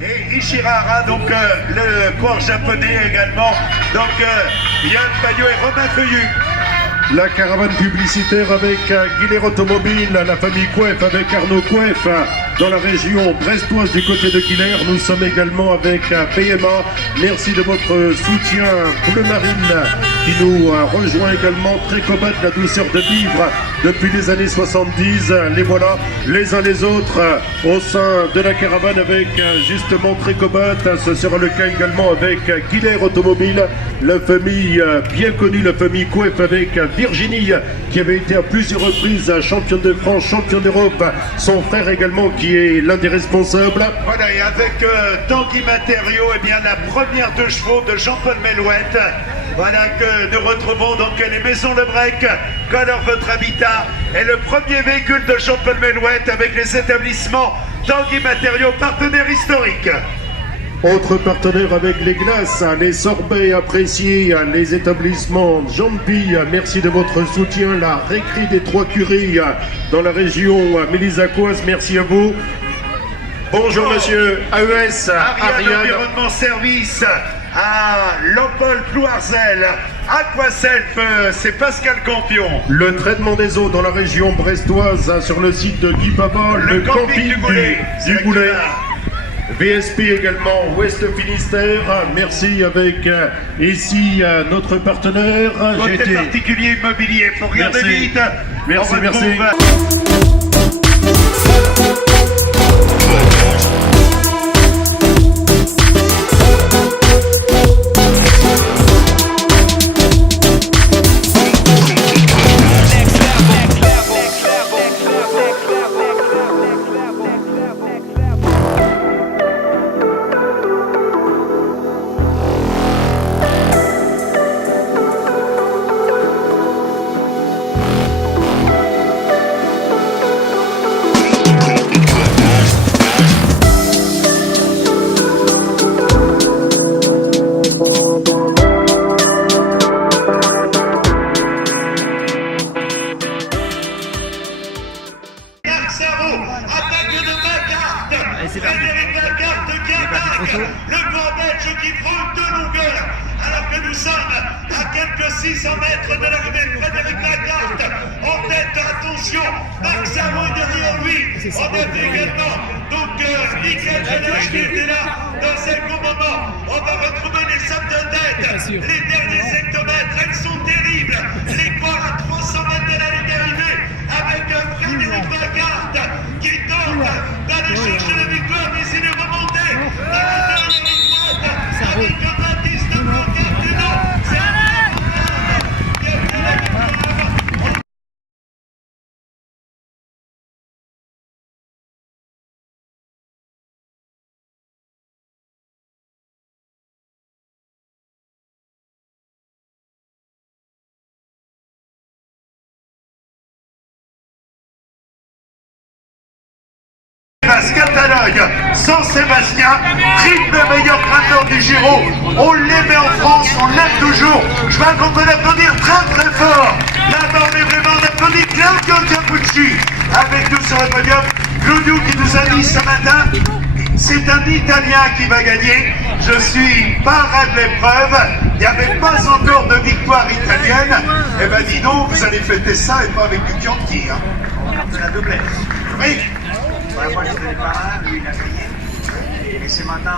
et Ishihara, donc le coureur japonais également. Donc Yann Bagnot et Romain Feuillu. La caravane publicitaire avec Guiller Automobile, la famille Couef avec Arnaud Couef dans la région brestoise du côté de Guiller. Nous sommes également avec PMA. Merci de votre soutien Bleu Marine qui nous rejoint également. Trécobat, la douceur de vivre depuis les années 70. Les voilà les uns les autres au sein de la caravane avec justement Trécobat. Ce sera le cas également avec Guiller Automobile, la famille bien connue, la famille Couef avec Virginie qui avait été à plusieurs reprises championne de France, championne d'Europe. Son frère également qui est l'un des responsables. Voilà, et avec Tanguy Matériaux, eh bien la première de chevaux de Jean-Paul Melouette. Voilà que nous retrouvons donc les Maisons Lebrec, Color Votre Habitat, et le premier véhicule de Jean-Paul Melouette avec les établissements Tanguy Matériaux, partenaire historique. Autre partenaire avec les glaces, les sorbets appréciés, les établissements Jampi, merci de votre soutien, la récré des Trois Curies dans la région Mélisacoise, merci à vous. Bonjour monsieur AES, Ariane Environnement Service, à Lopol Plouarzel, Aquaself, c'est Pascal Campion. Le traitement des eaux dans la région brestoise sur le site de Guy Papa, le camping du Goulet. VSP également, Ouest Finistère, merci avec ici notre partenaire. Côté particulier immobilier, faut regarder vite. Merci, merci. Le grand Belge qui prend de longueur, alors que nous sommes à quelques 600 mètres de l'arrivée de Frédéric Lagarde. En tête, attention, Max Arnaud derrière lui. On a vu également donc Michael Delage qui était là dans un bon moment. On va retrouver les sommes de tête. Les derniers hectomètres, elles sont terribles. Les coureurs à 300 mètres de la ligne d'arrivée avec Frédéric Lagarde qui tente d'aller chercher la victoire, mais il est remonté. Avec un Baptiste Cardino, c'est qui a pris la victoire. Catalogue, San Sébastien, triple meilleur grimpeur du Giro. On l'aimait en France, on l'aime toujours. Je veux qu'on peut l'applaudir très fort. Là-bas, on est vraiment applaudi Claudio Capucci avec nous sur le podium. Claudio qui nous a dit ce matin, c'est un Italien qui va gagner. Je suis parrain de l'épreuve. Il n'y avait pas encore de victoire italienne. Eh ben dis donc, vous allez fêter ça et pas avec du Chianti. Hein. De la doublette. Oui. Moi, j'étais les parrains, lui, il a gagné. Et ce matin,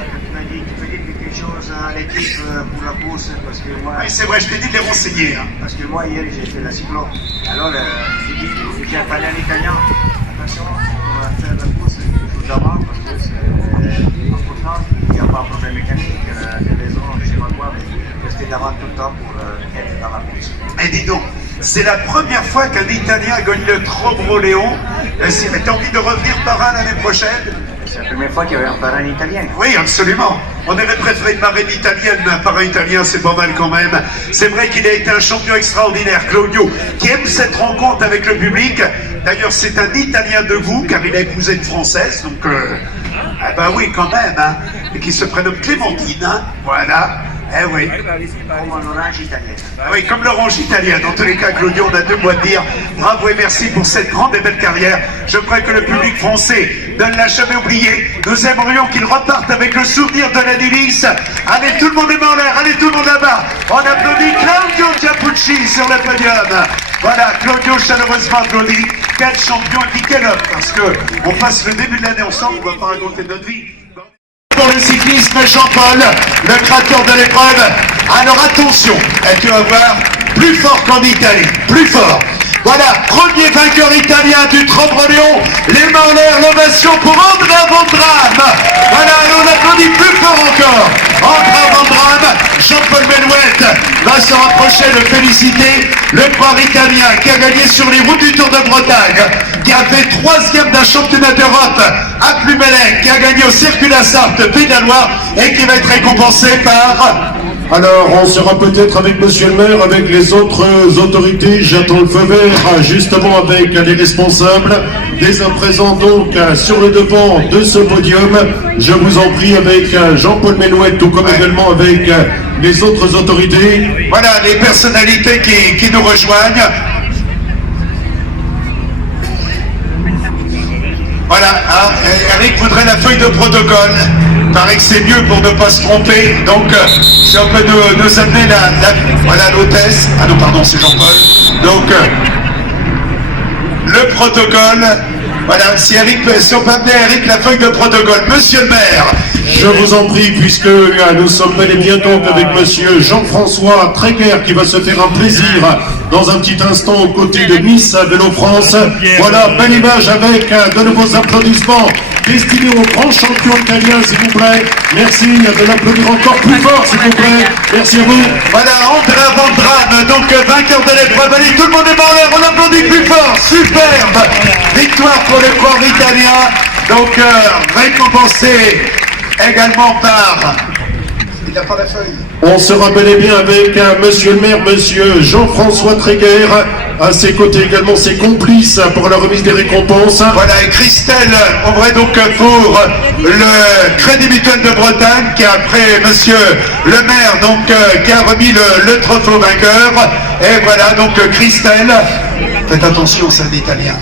tu m'as dit, tu peux dire quelque chose à l'équipe pour la course, parce que moi... Oui, c'est vrai, je t'ai dit de les renseigner. Hein. Parce que moi, hier, j'ai fait la cyclo. Alors, j'ai dit, j'ai parlé en italien. Attention, on va faire la course toujours d'avant, parce que c'est important. Il n'y a pas un problème mécanique, des raisons, je ne sais pas quoi, mais rester d'avant tout le temps pour être dans la course. Mais dis donc, c'est la première fois qu'un Italien gagne le Trobro Léon. T'as envie de revenir parrain l'année prochaine? C'est la première fois qu'il y avait un parrain italien. Oui, absolument. On aurait préféré une marraine italienne, mais un parrain italien, c'est pas mal quand même. C'est vrai qu'il a été un champion extraordinaire, Claudio, qui aime cette rencontre avec le public. D'ailleurs, c'est un Italien de goût, car il a épousé une Française, donc... ah ben oui, quand même, hein. Et qui se prénomme Clémentine, hein. Voilà. Eh oui. Come l'orange italienne. Oui, comme l'orange italienne. Dans tous les cas, Claudio, on a 2 mois de dire bravo et merci pour cette grande et belle carrière. Je crois que le public français ne l'a jamais oublié. Nous aimerions qu'il reparte avec le souvenir de la délice. Allez, tout le monde est en l'air. Allez, tout le monde là-bas. On applaudit Claudio Capucci sur le podium. Voilà, Claudio chaleureusement applaudi. Quel champion et puis quel homme. Parce qu'on passe le début de l'année ensemble, on ne va pas raconter notre vie. Pour le cyclisme, Jean-Paul, le créateur de l'épreuve. Alors attention, tu vas voir, plus fort qu'en Italie, plus fort. Voilà, premier vainqueur italien du Trombre-Léon, les mains en l'air, l'ovation pour Andrea Vandram. Voilà, et on applaudit plus fort encore. Andrea Vandram, Jean-Paul Melouette va se rapprocher de féliciter le coureur italien qui a gagné sur les routes du Tour de Bretagne, qui a fait 3e d'un championnat d'Europe à Plumelec, qui a gagné au Circuit de la Sarthe Pays de la Loire et qui va être récompensé par... Alors, on sera peut-être avec monsieur le maire, avec les autres autorités. J'attends le feu vert, justement, avec les responsables. Dès à présent, donc, sur le devant de ce podium, je vous en prie, avec Jean-Paul Melouette, tout comme également avec les autres autorités. Voilà, les personnalités qui nous rejoignent. Voilà, hein, Eric voudrait la feuille de protocole. Il paraît que c'est mieux pour ne pas se tromper. Donc, si on peut nous amener voilà l'hôtesse. Ah non, pardon, c'est Jean-Paul. Donc, le protocole. Voilà, si on peut amener Eric la feuille de protocole. Monsieur le maire. Je vous en prie, puisque nous sommes bel et bien donc avec monsieur Jean-François Tréguer qui va se faire un plaisir dans un petit instant aux côtés de Miss Vélo France. Voilà, belle image avec de nouveaux applaudissements destinés aux grands champions italiens, s'il vous plaît. Merci de l'applaudir encore plus fort, s'il vous plaît. Merci à vous. Voilà, Andrea Vandram, donc vainqueur de l'épreuve. Allez, tout le monde est en l'air, on applaudit plus fort. Superbe victoire pour le coureur italien. Donc, récompensé également par... Il n'a pas la feuille. On sera bel et bien avec monsieur le maire, monsieur Jean-François Tréguer. À ses côtés également ses complices pour la remise des récompenses. Voilà, et Christelle Aubray donc pour le Crédit Mutuel de Bretagne qui après monsieur le maire donc qui a remis le trophée au vainqueur. Et voilà donc Christelle, faites attention, c'est un italien.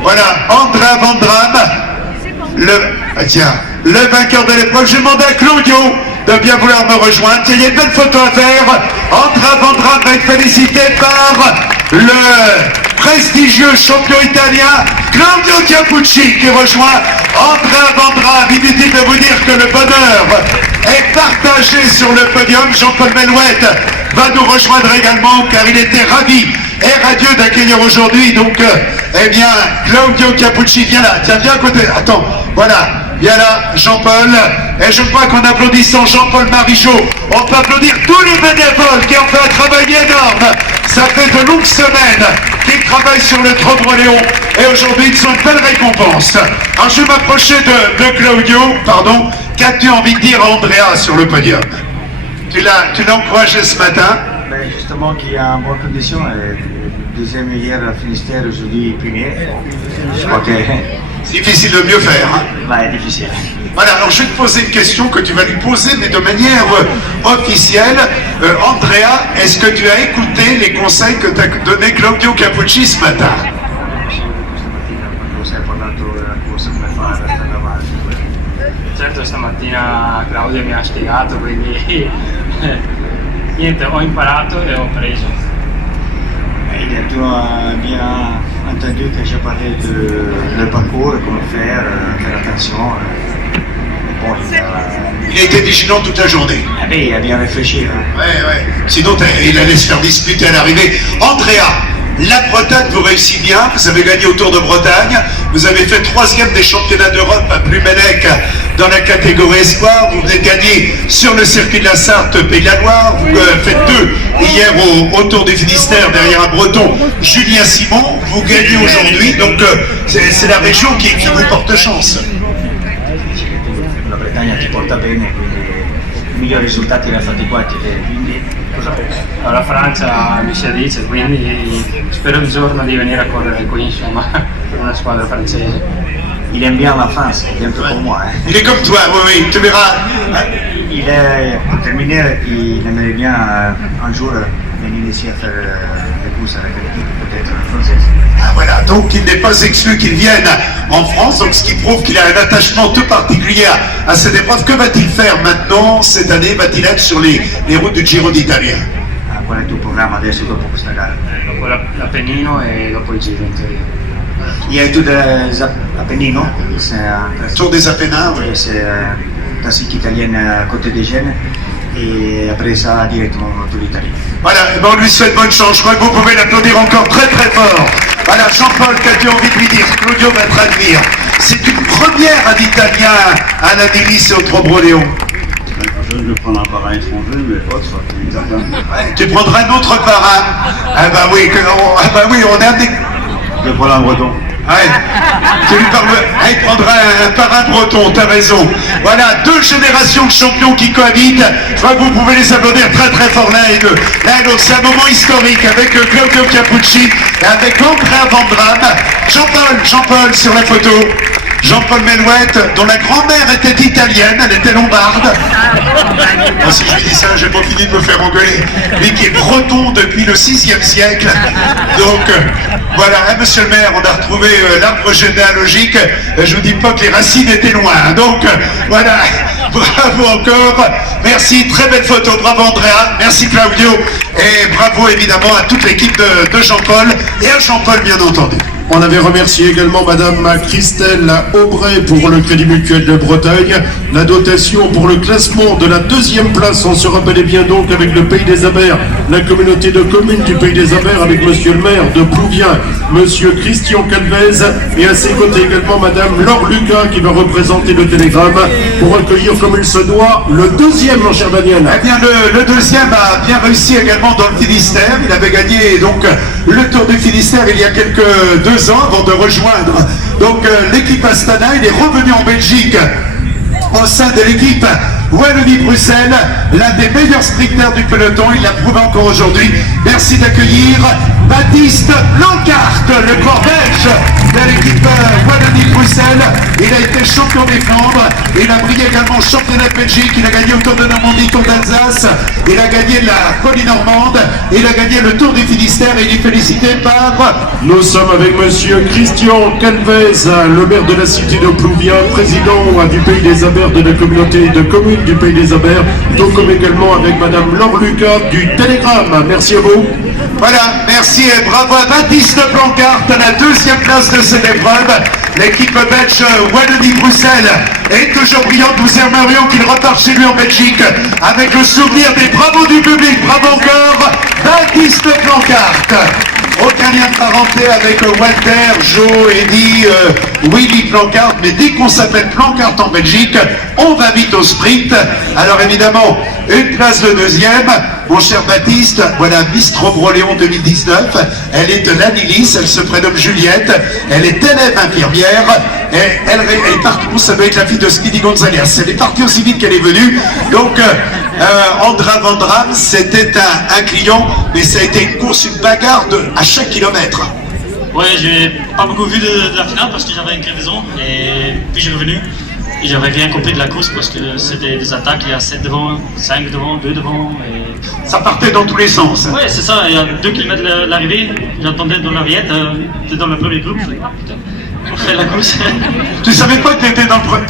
Voilà, Andrea Vandram, le vainqueur de l'épreuve. Je demande à Claudio de bien vouloir me rejoindre. Il y a une belle photo à faire. Andrea Vandram va être félicité par le prestigieux champion italien Claudio Capucci qui rejoint Andrea Vandram. Inutile de vous dire que le bonheur est partagé sur le podium. Jean-Paul Melouette va nous rejoindre également car il était ravi et radieux d'accueillir aujourd'hui. Donc, eh bien, Claudio Capucci, viens là, tiens, viens à côté. Attends, voilà. Viens là, Jean-Paul, et je crois qu'en applaudissant Jean-Paul Marichot, on peut applaudir tous les bénévoles qui ont fait un travail énorme. Ça fait de longues semaines qu'ils travaillent sur le Trombre-Léon, et aujourd'hui ils ont une belle récompense. Alors je vais m'approcher de Claudio, pardon, qu'as-tu envie de dire à Andrea sur le podium? Tu l'as encouragé ce matin? Ben, justement, qu'il y a en bonne condition. Deuxième hier à Finistère, aujourd'hui premier. Je crois que... C'est difficile de mieux faire. Hein? Ouais, difficile. Voilà, alors je vais te poser une question que tu vas lui poser, mais de manière officielle. Andrea, est-ce que tu as écouté les conseils que t'a donné Claudio Capucci ce matin? Certo, stamattina Claudio mi ha spiegato, quindi niente, ho imparato e ho preso. Tu as bien entendu que j'ai parlé de le parcours, comment faire attention. Bon, il a été vigilant toute la journée. Ah ben, il a bien réfléchi. Hein. Ouais. Sinon, il allait se faire disputer à l'arrivée. Andrea, la Bretagne vous réussit bien. Vous avez gagné au Tour de Bretagne. Vous avez fait 3e des championnats d'Europe à Plumelec dans la catégorie espoir. Vous venez de gagner sur le circuit de la Sarthe, Pays de la Loire. Vous faites 2 hier au Tour du Finistère derrière un Breton, Julien Simon. Vous gagnez aujourd'hui. Donc, c'est la région qui vous porte chance. La Bretagne ti porta bene, quindi i migliori risultati li ha fatti qua, quindi cosa pensi? La Francia mi si addice, quindi spero un giorno di venire a correre qui, insomma, per una squadra francese. Il aime bien la France, il est un peu comme moi. Hein. Il est comme toi, oui, tu verras. pour terminer, il aimerait bien un jour venir ici à faire des courses avec l'équipe, peut-être française. Ah, voilà, donc il n'est pas exclu qu'il vienne en France, donc ce qui prouve qu'il a un attachement tout particulier à cette épreuve. Que va-t-il faire maintenant, cette année? Va-t-il être sur les routes du Giro d'Italia? Qual è il tuo programma adesso dopo questa gara? Dopo l'Appennino e dopo il Giro in teoria. Il y a tout des Apennines, c'est un Tour des Apennins, oui. c'est une classique italienne à côté des Gènes, et après ça directement toute l'Italie. Voilà, et ben on lui souhaite bonne chance. Je crois que vous pouvez l'applaudir encore très très fort. Voilà, Jean-Paul, qu'as-tu envie de lui dire? Claudio va traduire. C'est une première à l'Italien à la délice et au Trobroléon. Je vais prendre un parrain étranger, mais autre, certain. Tu prendras un autre parrain. Ah bah oui, on a des... Je vais prendre un breton. Ouais. Tu lui parles. Il prendra un parrain breton, t'as raison. Voilà, deux générations de champions qui cohabitent. Je crois que vous pouvez les applaudir très très fort l'un et l'autre. C'est un moment historique avec Claudio Capucci et avec Andrea Vandram. Jean-Paul sur la photo. Jean-Paul Melouette, dont la grand-mère était italienne, elle était lombarde. Ah, si je lui dis ça, j'ai pas fini de me faire engueuler. Lui qui est breton depuis le 6e siècle. Donc, voilà, hein, monsieur le maire, on a retrouvé l'arbre généalogique. Je vous dis pas que les racines étaient loin. Donc, voilà, bravo encore. Merci, très belle photo. Bravo Andrea, merci Claudio. Et bravo évidemment à toute l'équipe de Jean-Paul et à Jean-Paul bien entendu. On avait remercié également Madame Christelle Aubray pour le Crédit Mutuel de Bretagne. La dotation pour le classement de la 2e place, on se rappelait bien donc avec le Pays des Abers, la communauté de communes du Pays des Abers avec Monsieur le maire de Plouvien, Monsieur Christian Calvez, et à ses côtés également Madame Laure Lucas qui va représenter le Télégramme pour accueillir comme il se doit le 2e, mon cher Daniel. Eh bien, le 2e a bien réussi également dans le Finistère. Il avait gagné donc le Tour du Finistère il y a quelques 2 ans avant de rejoindre donc l'équipe Astana. Il est revenu en Belgique au sein de l'équipe Wallonie-Bruxelles, l'un des meilleurs sprinters du peloton. Il l'a prouvé encore aujourd'hui. Merci d'accueillir Baptiste Blancart, le corps belge de l'équipe Wallonie-Bruxelles. Il a été champion des Flandres, il a brillé également championnat de Belgique, il a gagné au Tour de Normandie, Tour d'Alsace, il a gagné la Folie Normande, il a gagné le Tour du Finistère et il est félicité par... Nous sommes avec Monsieur Christian Calvez, le maire de la cité de Plouvien, président du Pays des Abers de la communauté de communes du Pays des Abers, donc comme également avec Madame Laure Lucas du Télégramme. Merci à vous. Voilà, merci et bravo à Baptiste Blancart à la 2e place de cette épreuve. L'équipe belge Wallonie-Bruxelles est toujours brillante. Nous aimerions qu'il reparte chez lui en Belgique avec le souvenir des bravos du public. Bravo encore, Baptiste Blancart. Aucun lien de parenté avec Walter, Joe, Eddie, Willy Plancart, mais dès qu'on s'appelle Plancart en Belgique, on va vite au sprint. Alors évidemment, une place de 2e. Mon cher Baptiste, voilà Miss Trobroléon 2019. Elle est de l'Anilis, elle se prénomme Juliette. Elle est élève infirmière. Et elle est partie, ça doit être la fille de Speedy Gonzalez. Elle est partie aussi vite qu'elle est venue. Donc, Andra Vandram, c'était un client, mais ça a été une course, une bagarre à chaque kilomètre. Ouais, j'ai pas beaucoup vu de la finale parce que j'avais une crevaison et puis j'ai revenu. Et j'avais rien compris de la course parce que c'était des attaques, il y a 7 devant, 5 devant, 2 devant. Et... ça partait dans tous les sens. Ouais, c'est ça, il y a 2 km de l'arrivée, j'attendais dans l'oreillette, t'es dans le premier groupe. On fait la course. Tu savais pas que tu étais dans le premier.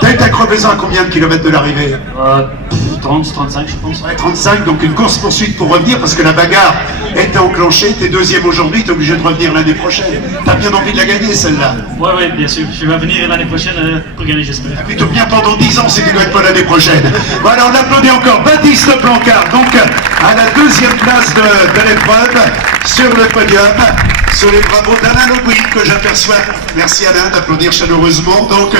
T'as été à crevaison à combien de kilomètres de l'arrivée? 30, 35 je pense. Ouais, 35, donc une course poursuite pour revenir parce que la bagarre était enclenchée. T'es 2e aujourd'hui, t'es obligé de revenir l'année prochaine. T'as bien envie de la gagner celle-là? Ouais, bien sûr. Je vais venir l'année prochaine pour gagner, j'espère. Plutôt bien pendant 10 ans si tu dois être pas l'année prochaine. Voilà, on applaudit encore Baptiste Blancart, donc à la 2e place de l'épreuve sur le podium. Sur les bravos d'Alain Le Gouin que j'aperçois. Merci Alain d'applaudir chaleureusement. Donc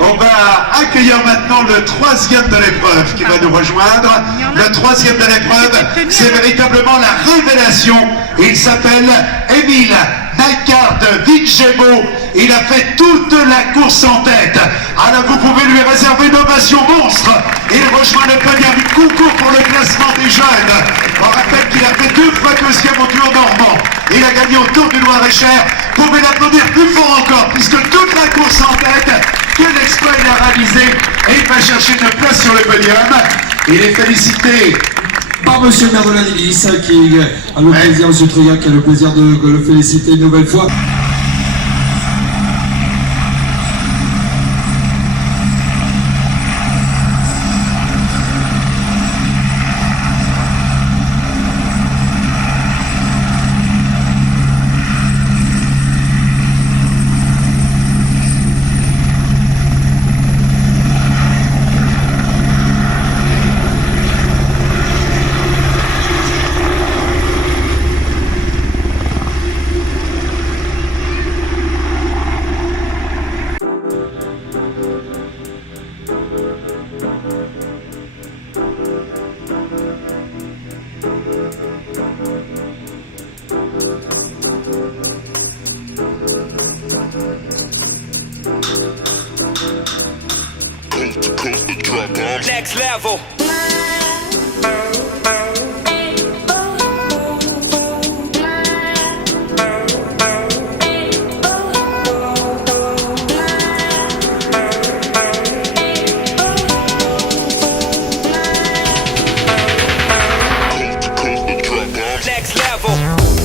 on va accueillir maintenant le 3e de l'épreuve qui va nous rejoindre. Le 3e de l'épreuve, c'est véritablement la révélation. Il s'appelle Émile Nightcard Vigemo. Il a fait toute la course en tête. Alors vous pouvez lui réserver une ovation monstre. Il rejoint le podium du concours pour le classement des jeunes. On rappelle qu'il a fait 2 fois 2e au Tour normand. Il a gagné au Tour du Loir-et-Cher. Vous pouvez l'applaudir plus fort encore, puisque toute la course en tête, quel exploit il a réalisé. Et il va chercher une place sur sur le podium et les féliciter. Par Monsieur Mervelin-Nilis qui a le plaisir, Monsieur Truillac qui a le plaisir de le féliciter une nouvelle fois. Next level. Next level.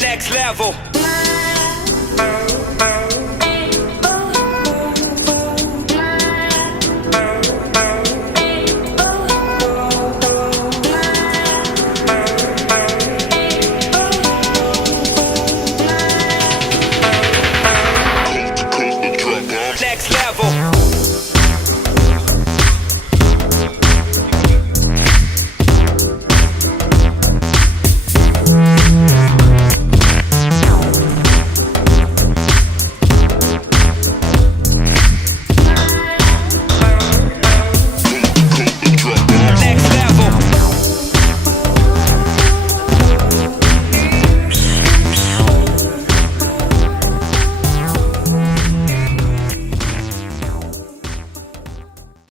Next level.